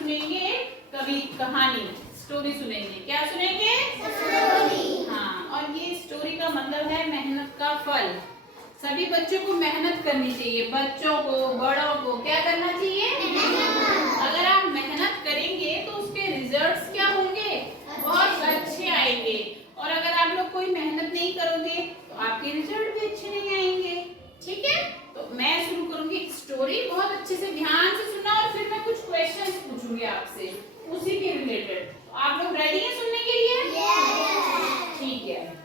सुनेंगे कवि कहानी, स्टोरी सुनेंगे। क्या सुनेंगे? स्टोरी। हाँ, और ये स्टोरी का मतलब है मेहनत का फल। सभी बच्चों को मेहनत करनी चाहिए, बच्चों को, बड़ों को क्या करना चाहिए? अगर आप मेहनत करेंगे तो उसके रिजल्ट्स क्या होंगे? बहुत अच्छे आएंगे। और अगर आप लोग कोई मेहनत नहीं करोगे तो आपके रिजल्ट भी अच्छे नहीं आएंगे। ठीक है, तो मैं शुरू करूंगी एक स्टोरी, बहुत अच्छे से ध्यान से सुनना और फिर मैं कुछ क्वेश्चंस पूछूंगी आपसे उसी के रिलेटेड। तो आप लोग रेडी हैं सुनने के लिए? ठीक है,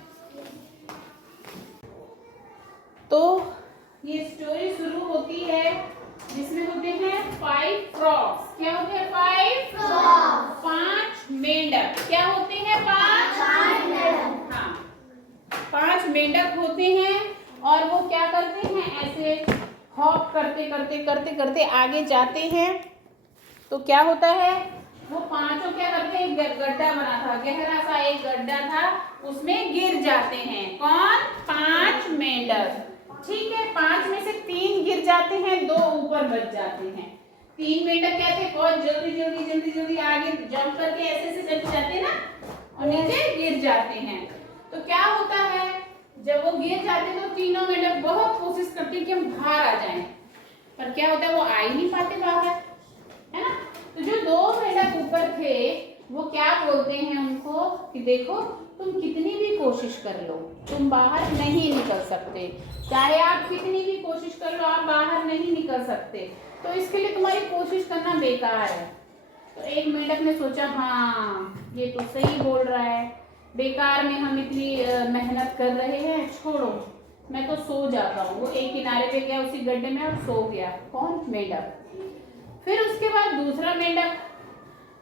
तो ये स्टोरी शुरू होती है जिसमें होते हैं 5 फ्रॉग्स। क्या होते हैं? 5 फ्रॉग्स, 5 मेंढक। क्या होते हैं? 5 मेंढक। हाँ, 5 मेंढक होते हैं और वो क्या करते हैं, ऐसे हॉप करते करते करते करते आगे जाते हैं। तो क्या होता है, वो पांचों क्या करते हैं, एक गड्ढा बना था, गहरा सा एक गड्ढा था, उसमें गिर जाते हैं। कौन? 5 मेंढक। ठीक है, 5 में से 3 गिर जाते हैं, 2 ऊपर बच जाते हैं। 3 मेंढक क्या थे, बहुत जल्दी जल्दी जल्दी जल्दी आगे जंप करके ऐसे ऐसे चले जाते हैं ना, और नीचे गिर जाते हैं। तो क्या होता है, जब वो गिर जाते हैं तो तीनों मेंढक बहुत कोशिश करते हैं कि हम बाहर आ जाएं, पर क्या होता है, वो आ ही नहीं पाते बाहर, है ना। तो जो 2 मेंढक ऊपर थे वो क्या बोलते हैं उनको कि देखो तुम कितनी भी कोशिश कर लो तुम बाहर नहीं निकल सकते, चाहे आप कितनी भी कोशिश कर लो आप बाहर नहीं निकल सकते, तो इसके लिए तुम्हारी कोशिश करना बेकार है। तो एक मेंढक ने सोचा, हाँ ये तो सही बोल रहा है, बेकार में हम इतनी मेहनत कर रहे हैं, छोड़ो मैं तो सो जाता हूँ। वो एक किनारे पे गया उसी गड्ढे में और सो गया। कौन? मेंढक। फिर उसके बाद दूसरा मेंढक,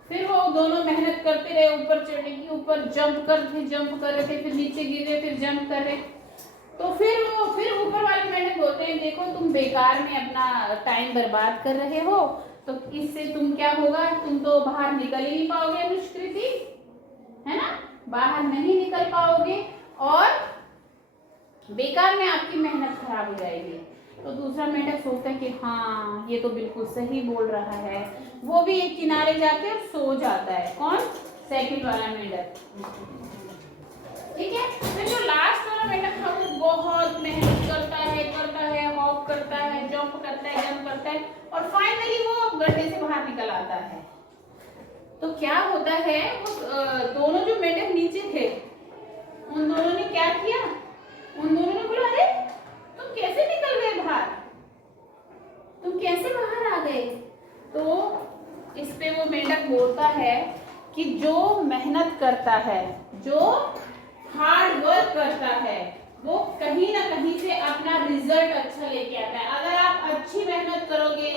फिर वो दोनों मेहनत करते रहे ऊपर चढ़ने की, ऊपर जंप कर रहे थे, फिर नीचे गिर रहे, फिर जंप कर रहे। तो फिर ऊपर वाले मेंढक बोलते हैं, देखो तुम बेकार में अपना टाइम बर्बाद कर रहे हो, तो इससे तुम क्या होगा, तुम तो बाहर निकल ही नहीं पाओगे अनुष्कृति, है ना, बाहर नहीं निकल पाओगे और बेकार में आपकी मेहनत खराब हो जाएगी। तो दूसरा मेंढक सोचता है कि हाँ ये तो बिल्कुल सही बोल रहा है, वो भी एक किनारे जाके और सो जाता है। कौन? सेकंड वाला मेंढक। ठीक है, फिर जो लास्ट वाला मेंढक था वो बहुत मेहनत करता है, हॉप करता है, जंप करता है और फाइनली वो गड्ढे से बाहर निकल आता है। तो क्या होता है, वो दोनों जो मेंढक नीचे थे उन दोनों ने क्या किया, उन दोनों ने बोला, अरे तुम कैसे निकल गए बाहर, तुम कैसे बाहर आ गए? तो इस पे वो मेंढक बोलता है कि जो मेहनत करता है, जो हार्ड वर्क करता है, वो कहीं ना कहीं से अपना रिजल्ट अच्छा लेके आता है। अगर आप अच्छी मेहनत करोगे,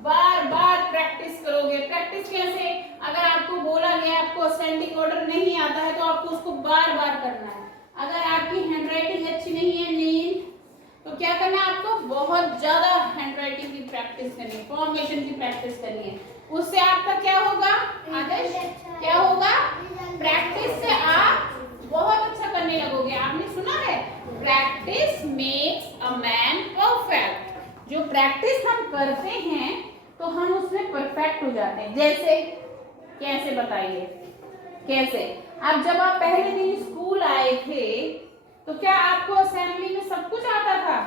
बार बार प्रैक्टिस करोगे, प्रैक्टिस कैसे, अगर आपको बोला गया आपको असेंडिंग ऑर्डर नहीं आता है तो आपको उसको बार बार करना है। अगर आपकी हैंडराइटिंग अच्छी नहीं है, नील, तो क्या करना है, आपको बहुत ज्यादा हैंडराइटिंग की प्रैक्टिस करनी है, फॉर्मेशन की प्रैक्टिस करनी है। उससे आपका क्या होगा आदर्श, क्या होगा, प्रैक्टिस से आप बहुत अच्छा करने लगोगे। आपने सुना है, practice makes a man perfect. जो प्रैक्टिस हम करते हैं तो हम उसमें परफेक्ट हो जाते हैं। जैसे कैसे बताइए, कैसे? अब जब आप पहले दिन स्कूल आए थे तो क्या आपको असेंबली में सब कुछ आता था?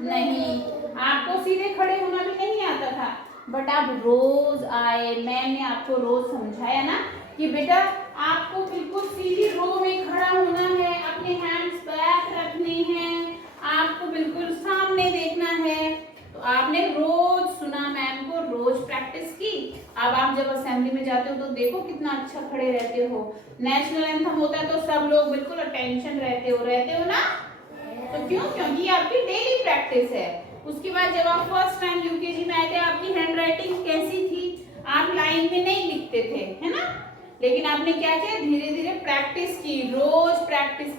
नहीं, आपको सीधे खड़े होना भी नहीं आता था, बट आप रोज आए, मैंने आपको रोज समझाया ना कि बेटा आपको बिल्कुल सीधी रो में खड़ा होना है, अपने हैंड्स बैक रखने हैं, आपको बिल्कुल सामने देखना है। तो आपने रोज सुना मैम को, रोज प्रैक्टिस की। अब आप जब असेंबली में जाते हो तो देखो कितना अच्छा खड़े रहते हो। नेशनल एंथम होता है तो सब लोग बिल्कुल अटेंशन रहते हो ना। तो क्यों? क्योंकि आपकी डेली प्रैक्टिस है। उसके बाद जब आप फर्स्ट टाइम यूकेजी में आए थे, आपकी हैंडराइटिंग कैसी थी? आप लाइन में नहीं लिखते थे, है ना, लेकिन आपने क्या किया, धीरे धीरे प्रैक्टिस की, रोज प्रैक्टिस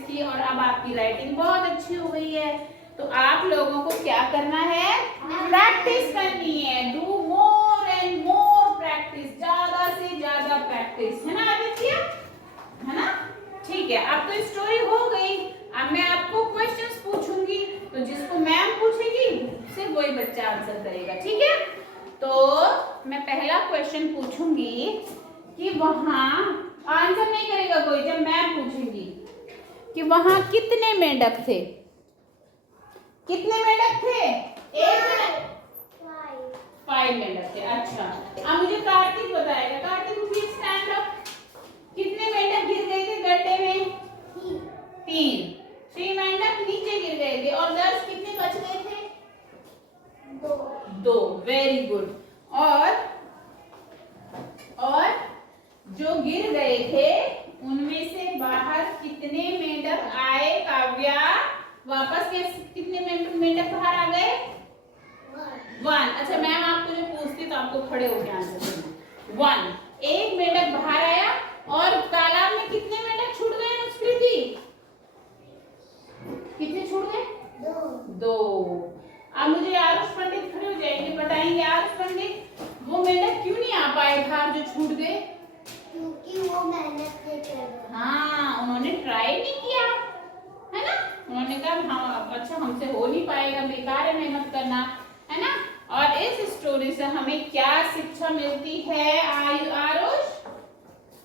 की और अब आपकी राइटिंग बहुत अच्छी हो गई है। तो आप लोगों को क्या करना है, प्रैक्टिस करनी है, do more and more practice, ज्यादा से ज्यादा प्रैक्टिस, है ना आदित्य, है ना। ठीक है, अब तो स्टोरी हो गई। अब मैं आपको क्वेश्चंस पूछूंगी, तो जिसको मैम पूछेगी सिर्फ वही बच्चा आंसर करेगा, ठीक है। तो मैं पहला पहला क्वेश्चन पूछूंगी कि वहां आंसर नहीं करेगा कोई, जब मैं पूछूंगी कि वहां कितने मेंढक थे, कितने मेंढक थे? एक 5 मेंढक थे। अच्छा, अब मुझे कार्तिक बताएगा। Kartik please stand up. कितने मेंढक गिर गए थे गड्ढे में? 3 मेंढक नीचे गिर गए थे और 10 कितने बच गए थे? 2। Very good. और जो गिर गए थे उनमें से बाहर कितने मेंढक आए काव्या? वापस कितने मेंढक बाहर आ गए? 1। अच्छा मैम आपको जो पूछती तो आपको खड़े होकर आंसर देना। 1। एक मेंढक बाहर आया और तालाब में कितने मेंढक छूट गए नुस्प्रीति? कितने छूट गए? 2। अब मुझे आरुष पंडित खड़े हो जाएंगे, बताएंगे आरुष पंडित वो मेंढक क्यों नहीं आ पाए बाहर जो छूट गए? क्योंकि वो मेहनत नहीं कर रहे। हाँ, उन्होंने ट्राई नहीं किया, है ना? उन्होंने कहा हाँ अच्छा हमसे हो नहीं पाएगा, बेकार है मेहनत करना, है ना? और इस स्टोरी से हमें क्या शिक्षा मिलती है? Aarush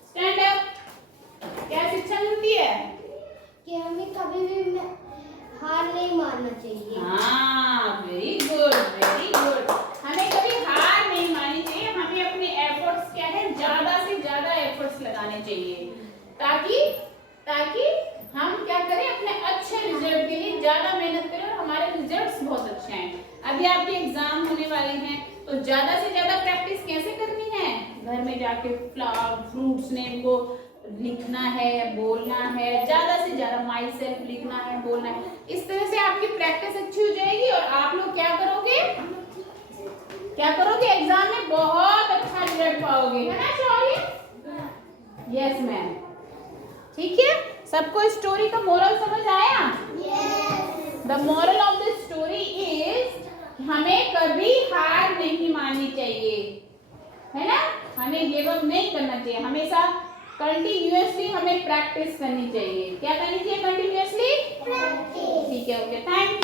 stand up. क्या शिक्षा मिलती है? कि हमें कभी भी हार नहीं मानना चाहिए। हाँ, वेरी गुड वेरी गुड। हमें कभी हार नहीं माननी चाहिए, हमें अपने एफर्ट्स क्या है ज्यादा से ज्यादा एफर्ट्स लगाने चाहिए ताकि हम क्या करें अपने अच्छे रिजल्ट के लिए ज्यादा मेहनत करें और हमारे रिजल्ट्स बहुत अच्छे आए। अभी आपके एग्जाम होने वाले हैं तो ज्यादा से ज्यादा प्रैक्टिस कैसे करनी है? घर में जाके फ्रूट्स नेम को लिखना है, बोलना है, ज्यादा से ज्यादा माई सेल्फ लिखना है, बोलना है। इस तरह से आपकी प्रैक्टिस अच्छी हो जाएगी और आप लोग क्या करोगे एग्जाम में बहुत अच्छा रिजल्ट पाओगे, है ना शौर्य? Yes ma'am. ठीक है, सबको स्टोरी का मोरल समझ आया? The moral of the story is हमें कभी हार नहीं माननी चाहिए, है ना? हमें गिव अप नहीं करना चाहिए, हमेशा कंटिन्यूअसली हमें प्रैक्टिस करनी चाहिए। क्या करनी चाहिए? Continuously practice. ठीक है, ओके, थैंक यू।